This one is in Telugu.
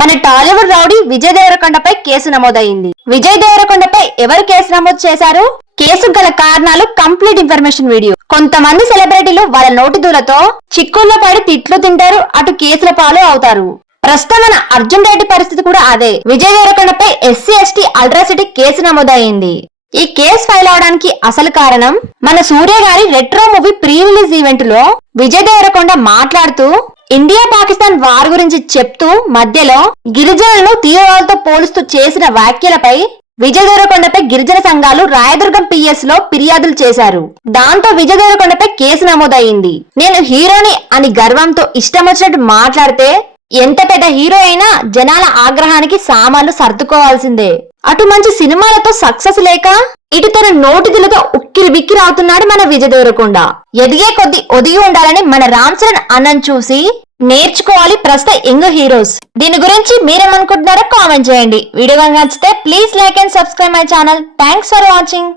మన టాలీవుడ్ రౌడీ విజయ్ దేవరకొండపై కేసు నమోదైంది. విజయ్ దేవరకొండపై ఎవరు కేసు నమోదు చేశారు? కేసు గల కారణాలు కంప్లీట్ ఇన్ఫర్మేషన్ వీడియో. కొంతమంది సెలబ్రిటీలు వాళ్ళ నోటి దూలతో చిక్కుల్లో పడి తిట్లు తింటారు, అటు కేసుల పాలు అవుతారు. ప్రస్తుతం మన అర్జున్ రెడ్డి పరిస్థితి కూడా అదే. విజయ్ దేవరకొండపై SC/ST అల్ట్రాసిటీ కేసు నమోదైంది. ఈ కేసు ఫైల్ అవడానికి అసలు కారణం మన సూర్య గారి retro movie pre release event లో విజయ్ దేవరకొండ మాట్లాడుతూ ఇండియా పాకిస్తాన్ వార్ గురించి చెప్తూ మధ్యలో గిరిజనులను తీవ్రవాదులతో పోలుస్తూ చేసిన వ్యాఖ్యలపై విజయ్ దేవరకొండపై గిరిజన సంఘాలు రాయదుర్గం PS లో ఫిర్యాదులు చేశారు. దాంతో విజయ్ దేవరకొండపై కేసు నమోదైంది. నేను హీరోని అని గర్వంతో ఇష్టం వచ్చినట్టు మాట్లాడితే ఎంత పెద్ద హీరో అయినా జనాల ఆగ్రహానికి సామాన్లు సర్దుకోవాల్సిందే. అటు మంచి సినిమాలతో సక్సెస్ లేక ఇటు తన నోటి దిలతో ఉక్కిరి బిక్కిరి అవుతున్నాడు మన విజయ్ దేవరకొండ. ఎదిగే కొద్ది ఒదిగి ఉండాలని మన రామ్ చరణ్ అన్నను చూసి నేర్చుకోవాలి ప్రస్తుత యంగ్ హీరోస్. దీని గురించి మీరేమనుకుంటున్నారో కామెంట్ చేయండి. వీడియో నచ్చితే please like and subscribe my channel. Thanks for watching.